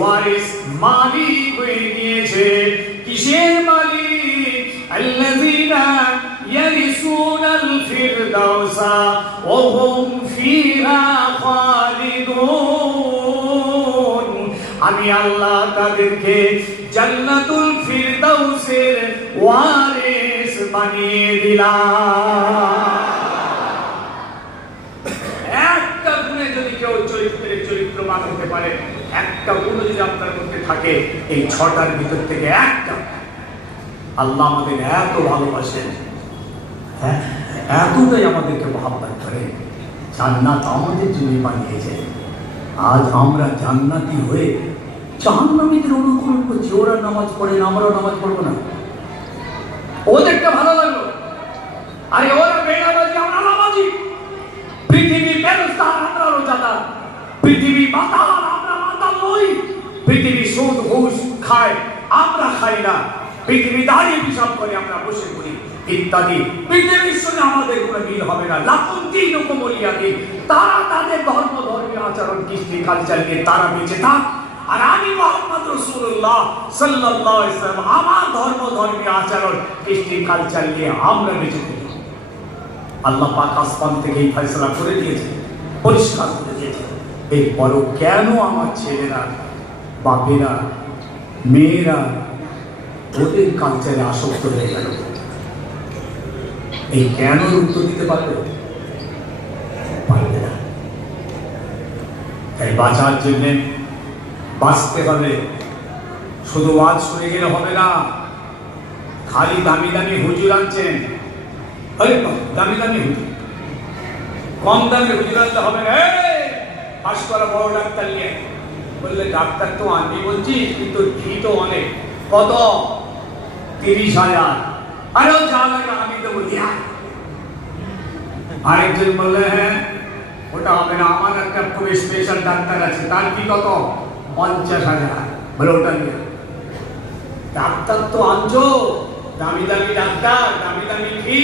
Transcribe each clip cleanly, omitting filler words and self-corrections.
ওয়ারিস মালিক হয়ে গিয়েছে। কিসের মালিক? আল্লাযীনা ইয়ারিসুনাল ফিরদাউসা ওয়া হুম ফিহা খালিদুন। আমি আল্লাহ তাদেরকে জান্নাতুল ফিরদাউসের ওয়ারিস বানিয়ে দিলাম। একটা গুণে যদি কেউ চরিত্রবান হতে পারে, একটা গুণ যদি আপনার মধ্যে থাকে, এই 6টার ভিতর থেকে একটা, আল্লাহ আমাদের এত ভালোবাসেন, হ্যাঁ, এতটাই আমাদেরকে মহব্বত করে, জান্নাত আমাদের জন্য বানিয়েছে। আজ আমরা জান্নাতি হয়ে জাহান্নামীদের অনুকরণ করছি। ওরা নামাজ পড়ে না, আমরাও নামাজ পড়বো না, ওদেরটা ভালো লাগলো। আরে ওরা বেনামাজি, আমরা নামাজি। পৃথিবী বেরোজগার, আমরা রোজাদার। পৃথিবী মাতাল, আমরা মাতাল নই। পৃথিবী সুদ ঘুষ খায়, আমরা খাই না। পৃথিবী দাঁড়িয়ে পিসাব করে, আমরা বসে পড়ি, ইত্যাদি। পৃথিবীর সঙ্গে আমাদের কোনো মিল হবে না। লাকুম দীনুকুম ওয়ালিয়া দীন। তারা তাদের ধর্মীয় আচরণ, কৃষ্টি কালচার নিয়ে তারা বেঁচে থাক, আর আমি মুহাম্মদ রাসূলুল্লাহ সাল্লাল্লাহু আলাইহি ওয়াসাল্লাম আমার ধর্মীয় আচরণ, কৃষ্টি কালচার নিয়ে আমরা বেঁচে থাকি। আল্লাহ পাক আসমান থেকে এই ফয়সালা করে দিয়েছে, পরিষ্কার করে দিয়েছে। এরপরও কেন আমার ছেলেরা, বাপেরা, মেয়েরা ওদের কালচারে আসক্ত হয়ে গেল? এই কেন উত্তর দিতে পারবে? পারবে না। তাই বাঁচার জন্য, বাঁচতে হলে শুধু ওয়াজ শুনে গেলে হবে না। খালি দামি দামি হুজুর আনছেন, দামি দামি হুজুর, কম দামি হুজুর আনতে হবে না। পাশ করা বড় ডাক্তার নিয়ে বললে, ডাক্তার তো আনবি বলছিস, কিন্তু ফি তো অনেক। কত? 30,000। আরেও যা লাগে আমি তো বলি। আরেকজন বললে, হ্যাঁ ওটা হবে না, আমার একটা খুব স্পেশাল ডাক্তার আছে, তার কি কত? 50,000। বলে ওটা নিয়ে। ডাক্তার তো আনছো, দামি দামি ডাক্তার, দামি দামি ফি।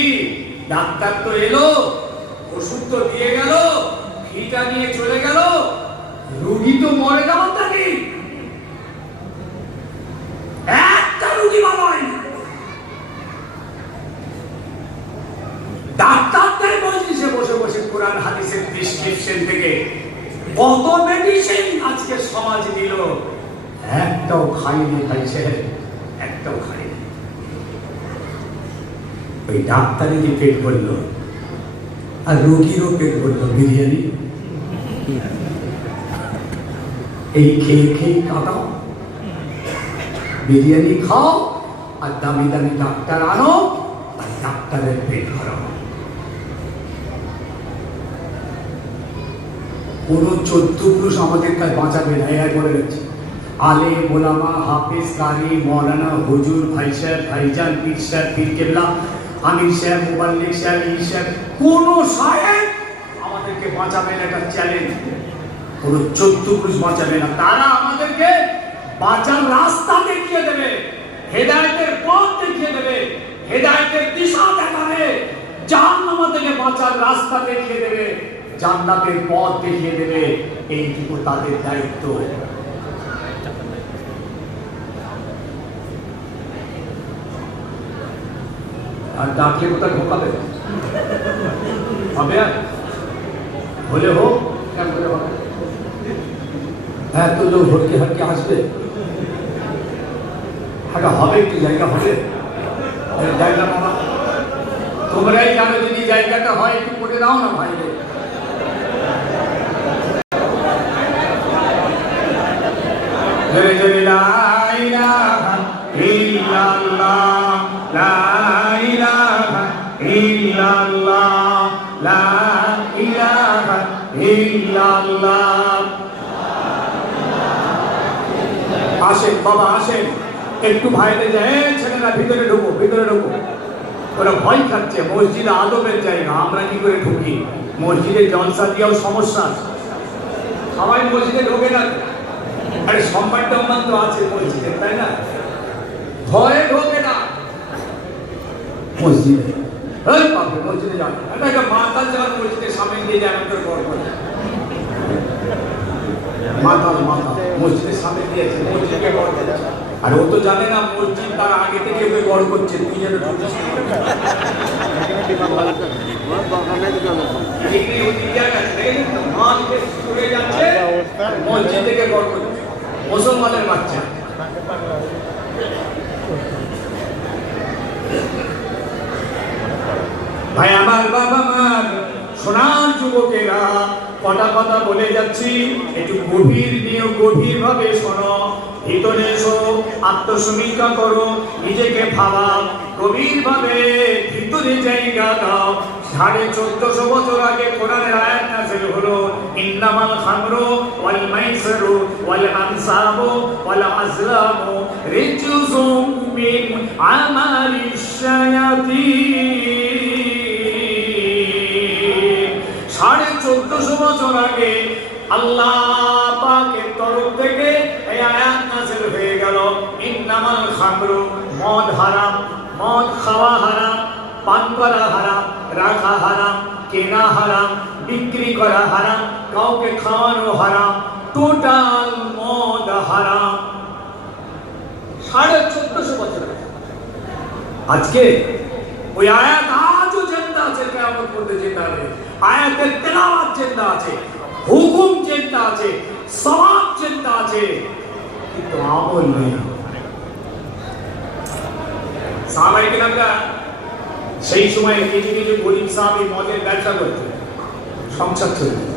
ডাক্তার তো এলো, ওষুধ তো দিয়ে গেল, ফিটা নিয়ে চলে গেল, রোগী তো মরে যাওয়ার তাকে একটা রোগী ভালো হয়। ডাক্তারদের মজলিসে বসে বসে কোরআন হাদিসের প্রেসক্রিপশন থেকে কত মেডিসিন আজকে সমাজ দিল, একটাও খাইনি। খাইছে, একটাও খাইনি। ওই ডাক্তারেরই পেট ভরলো, আর রোগীরও পেট ভরলো বিরিয়ানি। এই খেয়ে খেয়ে কাটাও, বিরিয়ানি খাও, আর দামি দামি ডাক্তার আনো, আর ডাক্তারের পেট ভরাও। কোন 14 পুরুষ আমাদের কাছে বাঁচাবে না, এরা করে গেছে। আলে মোলামা, হাফিজ, কারি, মৌলানা, হুজুর, ভাই সাহেব, ভাইজান, পীর সাহেব, পীর কেবলা, আমির সাহেব, মুবাল্লিগ সাহেব, ই সাহেব, কোন সাহেব আমাদেরকে বাঁচাবে না, এটা চ্যালেঞ্জ। কোন 14 পুরুষ বাঁচাবে না। তারা আমাদেরকে বাঁচার রাস্তা দেখিয়ে দেবে, হেদায়েতের পথ দেখিয়ে দেবে, হেদায়েতের দিশা দেখাবে, জাহান্নাম থেকে বাঁচার রাস্তা দেখিয়ে দেবে, জান্নাতের পথ দেখিয়ে দেবে। এইটুকু তাদের দায়িত্ব। আর ডাকলে কোথায় ঢোকাবে? হবে? আর হলে হোক, কেন করে হবে? এত লোক হটকে হটকে আসবে, একটা হবে, একটু জায়গা হবে। জায়গা বাবা তোমরাই জানো, যদি জায়গাটা হয় একটু করে দাও না ভাই। জোরে জোরে লা ইলাহা ইল্লাল্লাহ, লা ইলাহা ইল্লাল্লাহ, লা ইলাহা ইল্লাল্লাহ। আসেন বাবা, আসেন, একটু বাইরে যায়। ছেলেরা ভিতরে ঢুকো, ভিতরে ঢুকো। ওরা ভয় খাচ্ছে, মসজিদ আদবের জায়গা, আমরা কি করে ঢুকি? মসজিদে জলসা দিয়েও সমস্যা আছে, সবাই মসজিদে ঢোকে না। আরে সম্মান টম্মান তো আছে মসজিদে, তাই না? ভয়ে ঢোকে না মসজিদে। মসজিদে যাবে একটা মাতাল যাওয়ার মসজিদের সামনে দিয়ে যায়, আমাদের গড় করে মাতাল মসজিদের সামনে দিয়েছে, মসজিদকে বড় করেছে। আর ও তো জানে না মসজিদ তার আগে থেকে ওকে বড় করছে, তুই যেন মসজিদ থেকে বড় করছে মুসলমানের বাচ্চা। ভাই আমার, বাবা আমার, সোনার যুবকেরা, কটা কথা বলে যাচ্ছি, একটু গভীর ভাবে শোনো। ভিতরে এসো, আত্মসমীক্ষা করো, নিজেকে ভাবা, গভীর ভাবে ভিতরে জায়গা দাও। 1450 বছর আগে কোরআনের আয়াত নাযিল হলো, ইন্নামাল খামরু ওয়াল মাইসিরু ওয়াল আনসাবু ওয়াল আজলামু রিজসুম মিন আমালিশ শায়াতিন। 1450 বছর আগে আল্লাহ পাকের তরফ থেকে এই আয়াত নাযিল হয়ে গেল, ইন্নামাল খামরু, মদ হারাম, মদ খাওয়া হারাম, পান করা হারাম, রাখা হারাম, কেনা হারাম, বিক্রি করা হারাম, কাউকে খাওয়ানো হারাম, টোটাল মদ হারাম। 1450 বছর আগে। আজকে ওই আয়াত আজও জিন্দা আছে, কিয়ামত পর্যন্ত জিন্দা আছে। আয়াতের তেলাওয়াত জিন্দা আছে, হুকুম জিন্দা আছে, সওয়াব জিন্দা আছে, কিন্তু আমল নেই। সাহাবায়ে কেরামরা সেই সময় কিছু গরিব সাহাবী মদের ব্যবসা করতেন, সংসার চলতো।